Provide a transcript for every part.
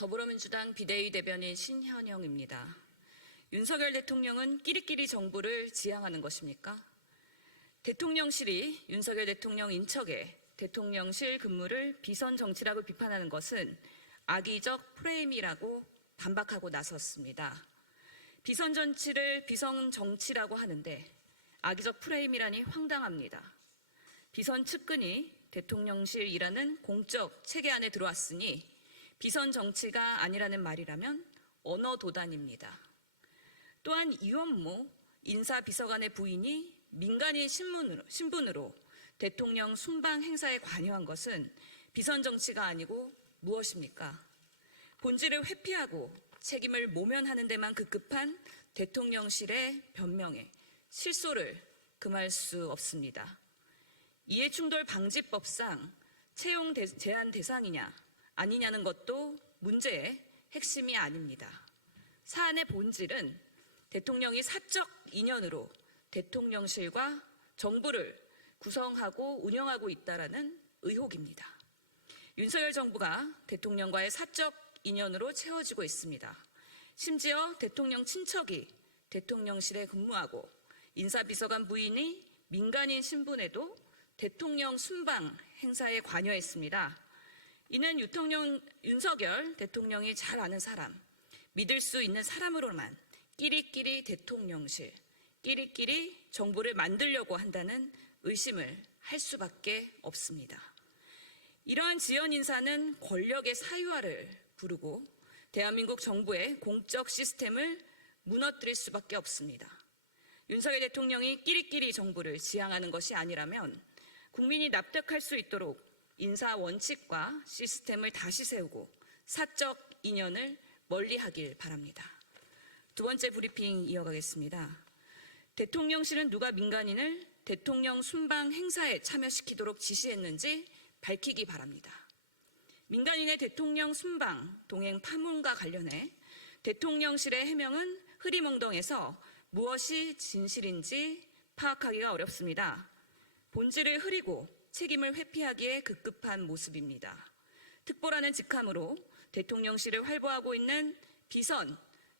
더불어민주당 비대위 대변인 신현영입니다. 윤석열 대통령은 끼리끼리 정부를 지향하는 것입니까? 대통령실이 윤석열 대통령 인척에 대통령실 근무를 비선 정치라고 비판하는 것은 악의적 프레임이라고 반박하고 나섰습니다. 비선 정치를 비선 정치라고 하는데 악의적 프레임이라니 황당합니다. 비선 측근이 대통령실이라는 공적 체계 안에 들어왔으니 비선 정치가 아니라는 말이라면 언어 도단입니다. 또한 이원모 인사비서관의 부인이 민간인 신분으로 대통령 순방 행사에 관여한 것은 비선 정치가 아니고 무엇입니까? 본질을 회피하고 책임을 모면하는 데만 급급한 대통령실의 변명에 실소를 금할 수 없습니다. 이해충돌 방지법상 채용 제한 대상이냐 아니냐는 것도 문제의 핵심이 아닙니다. 사안의 본질은 대통령이 사적 인연으로 대통령실과 정부를 구성하고 운영하고 있다는 의혹입니다. 윤석열 정부가 대통령과의 사적 인연으로 채워지고 있습니다. 심지어 대통령 친척이 대통령실에 근무하고 인사비서관 부인이 민간인 신분에도 대통령 순방 행사에 관여했습니다. 이는 윤석열 대통령이 잘 아는 사람, 믿을 수 있는 사람으로만 끼리끼리 대통령실, 끼리끼리 정부를 만들려고 한다는 의심을 할 수밖에 없습니다. 이러한 지연 인사는 권력의 사유화를 부르고 대한민국 정부의 공적 시스템을 무너뜨릴 수밖에 없습니다. 윤석열 대통령이 끼리끼리 정부를 지향하는 것이 아니라면 국민이 납득할 수 있도록 인사 원칙과 시스템을 다시 세우고 사적 인연을 멀리하길 바랍니다. 두 번째 브리핑 이어가겠습니다. 대통령실은 누가 민간인을 대통령 순방 행사에 참여시키도록 지시했는지 밝히기 바랍니다. 민간인의 대통령 순방 동행 파문과 관련해 대통령실의 해명은 흐리멍덩해서 무엇이 진실인지 파악하기가 어렵습니다. 본질을 흐리고 책임을 회피하기에 급급한 모습입니다. 특보라는 직함으로 대통령실을 활보하고 있는 비선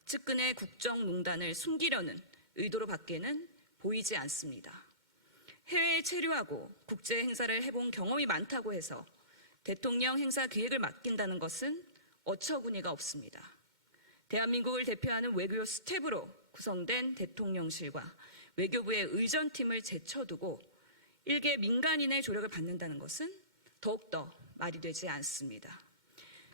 측근의 국정농단을 숨기려는 의도로 밖에는 보이지 않습니다. 해외에 체류하고 국제 행사를 해본 경험이 많다고 해서 대통령 행사 기획을 맡긴다는 것은 어처구니가 없습니다. 대한민국을 대표하는 외교 스텝으로 구성된 대통령실과 외교부의 의전팀을 제쳐두고 일개 민간인의 조력을 받는다는 것은 더욱더 말이 되지 않습니다.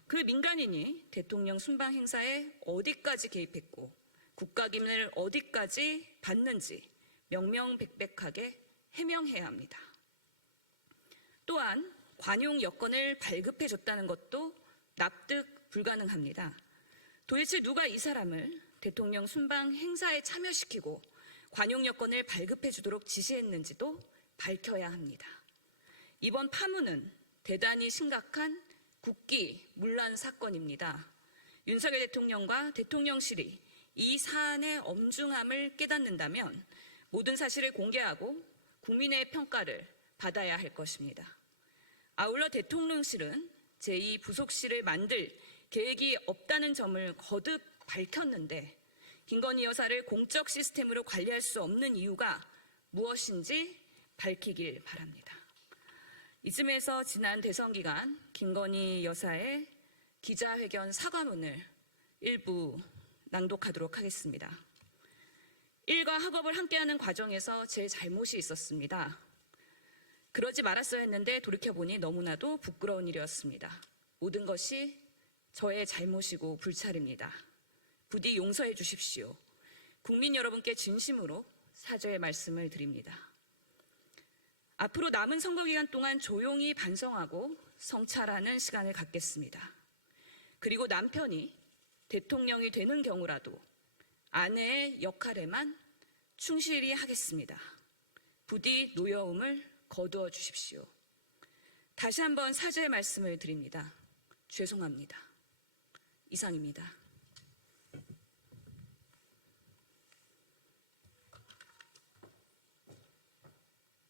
그 민간인이 대통령 순방 행사에 어디까지 개입했고 국가기밀을 어디까지 받는지 명명백백하게 해명해야 합니다. 또한 관용 여건을 발급해줬다는 것도 납득 불가능합니다. 도대체 누가 이 사람을 대통령 순방 행사에 참여시키고 관용 여건을 발급해주도록 지시했는지도 밝혀야 합니다. 이번 파문은 대단히 심각한 국기 문란 사건입니다. 윤석열 대통령과 대통령실이 이 사안의 엄중함을 깨닫는다면 모든 사실을 공개하고 국민의 평가를 받아야 할 것입니다. 아울러 대통령실은 제2부속실을 만들 계획이 없다는 점을 거듭 밝혔는데 김건희 여사를 공적 시스템으로 관리할 수 없는 이유가 무엇인지 밝히길 바랍니다. 이쯤에서 지난 대선 기간 김건희 여사의 기자회견 사과문을 일부 낭독하도록 하겠습니다. 일과 학업을 함께하는 과정에서 제 잘못이 있었습니다. 그러지 말았어야 했는데 돌이켜보니 너무나도 부끄러운 일이었습니다. 모든 것이 저의 잘못이고 불찰입니다. 부디 용서해 주십시오. 국민 여러분께 진심으로 사죄의 말씀을 드립니다. 앞으로 남은 선거기간 동안 조용히 반성하고 성찰하는 시간을 갖겠습니다. 그리고 남편이 대통령이 되는 경우라도 아내의 역할에만 충실히 하겠습니다. 부디 노여움을 거두어 주십시오. 다시 한번 사죄의 말씀을 드립니다. 죄송합니다. 이상입니다.